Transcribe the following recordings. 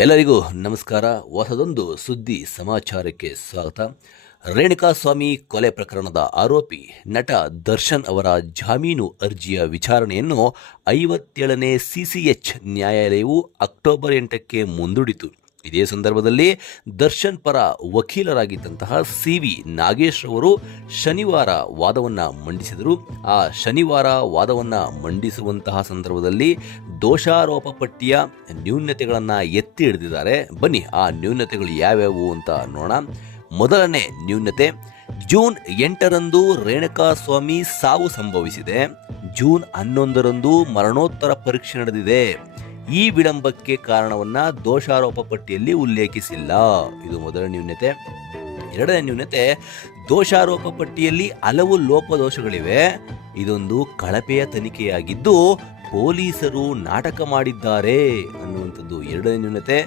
ಎಲ್ಲರಿಗೂ ನಮಸ್ಕಾರ. ಹೊಸದೊಂದು ಸುದ್ದಿ ಸಮಾಚಾರಕ್ಕೆ ಸ್ವಾಗತ. ರೇಣುಕಾಸ್ವಾಮಿ ಕೊಲೆ ಪ್ರಕರಣದ ಆರೋಪಿ ನಟ ದರ್ಶನ್ ಅವರ ಜಾಮೀನು ಅರ್ಜಿಯ ವಿಚಾರಣೆಯನ್ನು ಐವತ್ತೇಳನೇ ಸಿಸಿಎಚ್ ನ್ಯಾಯಾಲಯವು ಅಕ್ಟೋಬರ್ ಎಂಟಕ್ಕೆ ಮುಂದೂಡಿತು. ಇದೇ ಸಂದರ್ಭದಲ್ಲಿ ದರ್ಶನ್ ಪರ ವಕೀಲರಾಗಿದ್ದಂತಹ ಸಿ ವಿ ನಾಗೇಶ್ ಅವರು ಶನಿವಾರ ವಾದವನ್ನು ಮಂಡಿಸಿದರು. ಆ ಶನಿವಾರ ವಾದವನ್ನು ಮಂಡಿಸುವಂತಹ ಸಂದರ್ಭದಲ್ಲಿ ದೋಷಾರೋಪ ಪಟ್ಟಿಯ ನ್ಯೂನತೆಗಳನ್ನು ಎತ್ತಿ ಹಿಡಿದಿದ್ದಾರೆ. ಬನ್ನಿ, ಆ ನ್ಯೂನತೆಗಳು ಯಾವ್ಯಾವು ಅಂತ ನೋಡೋಣ. ಮೊದಲನೇ ನ್ಯೂನತೆ, ಜೂನ್ ಎಂಟರಂದು ರೇಣುಕಾಸ್ವಾಮಿ ಸಾವು ಸಂಭವಿಸಿದೆ. ಜೂನ್ ಹನ್ನೊಂದರಂದು ಮರಣೋತ್ತರ ಪರೀಕ್ಷೆ ನಡೆದಿದೆ. ಈ ವಿಳಂಬಕ್ಕೆ ಕಾರಣವನ್ನ ದೋಷಾರೋಪ ಪಟ್ಟಿಯಲ್ಲಿ ಉಲ್ಲೇಖಿಸಿಲ್ಲ. ಇದು ಮೊದಲ ನ್ಯೂನತೆ. ಎರಡನೇ ನ್ಯೂನತೆ, ದೋಷಾರೋಪ ಪಟ್ಟಿಯಲ್ಲಿ ಹಲವು ಲೋಪದೋಷಗಳಿವೆ. ಇದೊಂದು ಕಳಪೆಯ ತನಿಖೆಯಾಗಿದ್ದು, ಪೊಲೀಸರು ನಾಟಕ ಮಾಡಿದ್ದಾರೆ ಅನ್ನುವಂಥದ್ದು ಎರಡನೇ ನ್ಯೂನತೆ.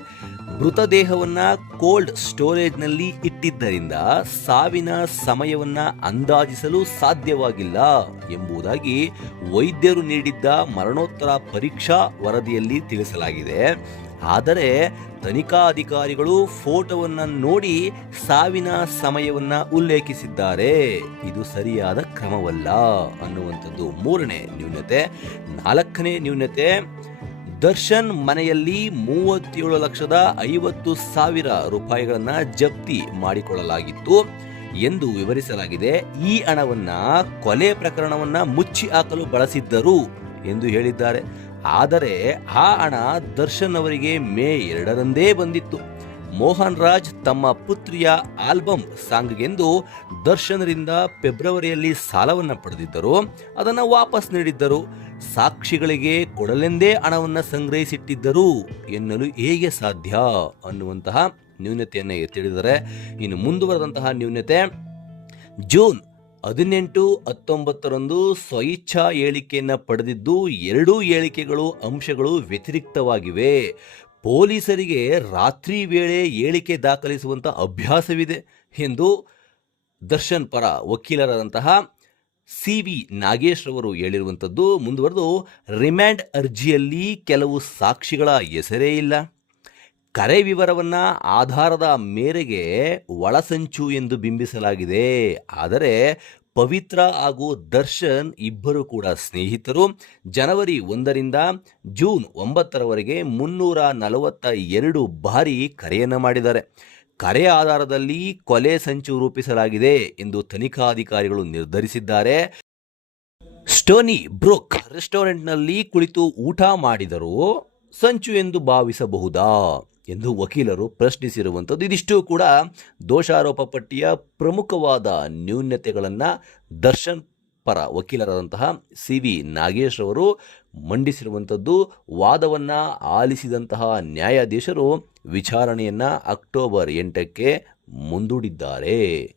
ಮೃತದೇಹವನ್ನ ಕೋಲ್ಡ್ ಸ್ಟೋರೇಜ್ನಲ್ಲಿ ಇಟ್ಟಿದ್ದರಿಂದ ಸಾವಿನ ಸಮಯವನ್ನ ಅಂದಾಜಿಸಲು ಸಾಧ್ಯವಾಗಿಲ್ಲ ಎಂಬುದಾಗಿ ವೈದ್ಯರು ನೀಡಿದ್ದ ಮರಣೋತ್ತರ ಪರೀಕ್ಷಾ ವರದಿಯಲ್ಲಿ ತಿಳಿಸಲಾಗಿದೆ. ಆದರೆ ತನಿಖಾಧಿಕಾರಿಗಳು ಫೋಟೋವನ್ನ ನೋಡಿ ಸಾವಿನ ಸಮಯವನ್ನ ಉಲ್ಲೇಖಿಸಿದ್ದಾರೆ. ಇದು ಸರಿಯಾದ ಕ್ರಮವಲ್ಲ ಅನ್ನುವಂಥದ್ದು ಮೂರನೇ ನ್ಯೂನತೆ. ನಾಲ್ಕನೇ ನ್ಯೂನತೆ ದರ್ಶನ್ ಮನೆಯಲ್ಲಿ ಮೂವತ್ತೇಳು ಲಕ್ಷದ ಐವತ್ತು ಸಾವಿರ ರೂಪಾಯಿಗಳನ್ನ ಜಪ್ತಿ ಮಾಡಿಕೊಳ್ಳಲಾಗಿತ್ತು ಎಂದು ವಿವರಿಸಲಾಗಿದೆ. ಈ ಹಣವನ್ನ ಕೊಲೆ ಪ್ರಕರಣವನ್ನ ಮುಚ್ಚಿ ಹಾಕಲು ಬಳಸಿದ್ದರು ಎಂದು ಹೇಳಿದ್ದಾರೆ. ಆದರೆ ಆ ಹಣ ದರ್ಶನ್ ಅವರಿಗೆ ಮೇ ಎರಡರಂದೇ ಬಂದಿತ್ತು. ಮೋಹನ್ ರಾಜ್ ತಮ್ಮ ಪುತ್ರಿಯ ಆಲ್ಬಮ್ ಸಾಂಗ್ಗೆಂದು ದರ್ಶನರಿಂದ ಫೆಬ್ರವರಿಯಲ್ಲಿ ಸಾಲವನ್ನು ಪಡೆದಿದ್ದರು. ಅದನ್ನು ವಾಪಸ್ ನೀಡಿದ್ದರು. ಸಾಕ್ಷಿಗಳಿಗೆ ಕೊಡಲೆಂದೇ ಹಣವನ್ನು ಸಂಗ್ರಹಿಸಿಟ್ಟಿದ್ದರು ಎನ್ನಲು ಹೇಗೆ ಸಾಧ್ಯ ಅನ್ನುವಂತಹ ನ್ಯೂನತೆಯನ್ನು ಎತ್ತಿಡಿದರೆ ಇನ್ನು ಮುಂದುವರೆದಂತಹ ನ್ಯೂನತೆ. ಜೂನ್ ಹದಿನೆಂಟು ಹತ್ತೊಂಬತ್ತರಂದು ಸ್ವಇಚ್ಛಾ ಹೇಳಿಕೆಯನ್ನು ಪಡೆದಿದ್ದು ಎರಡೂ ಹೇಳಿಕೆಗಳು ಅಂಶಗಳು ವ್ಯತಿರಿಕ್ತವಾಗಿವೆ. ಪೊಲೀಸರಿಗೆ ರಾತ್ರಿ ವೇಳೆ ಹೇಳಿಕೆ ದಾಖಲಿಸುವಂಥ ಅಭ್ಯಾಸವಿದೆ ಎಂದು ದರ್ಶನ್ ಪರ ವಕೀಲರಾದಂತಹ ಸಿ ವಿ ನಾಗೇಶ್ ರವರು ಹೇಳಿರುವಂಥದ್ದು ಮುಂದುವರೆದು, ರಿಮ್ಯಾಂಡ್ ಅರ್ಜಿಯಲ್ಲಿ ಕೆಲವು ಸಾಕ್ಷಿಗಳ ಹೆಸರೇ ಇಲ್ಲ. ಕರೆ ವಿವರವನ್ನು ಆಧಾರದ ಮೇರೆಗೆ ಒಳಸಂಚು ಎಂದು ಬಿಂಬಿಸಲಾಗಿದೆ. ಆದರೆ ಪವಿತ್ರ ಹಾಗೂ ದರ್ಶನ್ ಇಬ್ಬರು ಕೂಡ ಸ್ನೇಹಿತರು. ಜನವರಿ ಒಂದರಿಂದ ಜೂನ್ ಒಂಬತ್ತರವರೆಗೆ ಮುನ್ನೂರ ನಲವತ್ತ ಎರಡು ಬಾರಿ ಕರೆಯನ್ನು ಮಾಡಿದ್ದಾರೆ. ಕರೆ ಆಧಾರದಲ್ಲಿ ಕೊಲೆ ಸಂಚು ರೂಪಿಸಲಾಗಿದೆ ಎಂದು ತನಿಖಾಧಿಕಾರಿಗಳು ನಿರ್ಧರಿಸಿದ್ದಾರೆ. ಸ್ಟೋನಿ ಬ್ರೂಕ್ ರೆಸ್ಟೋರೆಂಟ್ನಲ್ಲಿ ಕುಳಿತು ಊಟ ಮಾಡಿದರೂ ಸಂಚು ಎಂದು ಭಾವಿಸಬಹುದಾ ಎಂದು ವಕೀಲರು ಪ್ರಶ್ನಿಸಿರುವಂಥದ್ದು. ಇದಿಷ್ಟು ಕೂಡ ದೋಷಾರೋಪ ಪಟ್ಟಿಯ ಪ್ರಮುಖವಾದ ನ್ಯೂನ್ಯತೆಗಳನ್ನು ದರ್ಶನ್ ಪರ ವಕೀಲರಾದಂತಹ ಸಿ ವಿ ನಾಗೇಶ್ ಅವರು ಮಂಡಿಸಿರುವಂಥದ್ದು. ವಾದವನ್ನು ಆಲಿಸಿದಂತಹ ನ್ಯಾಯಾಧೀಶರು ವಿಚಾರಣೆಯನ್ನು ಅಕ್ಟೋಬರ್ ಎಂಟಕ್ಕೆ ಮುಂದೂಡಿದ್ದಾರೆ.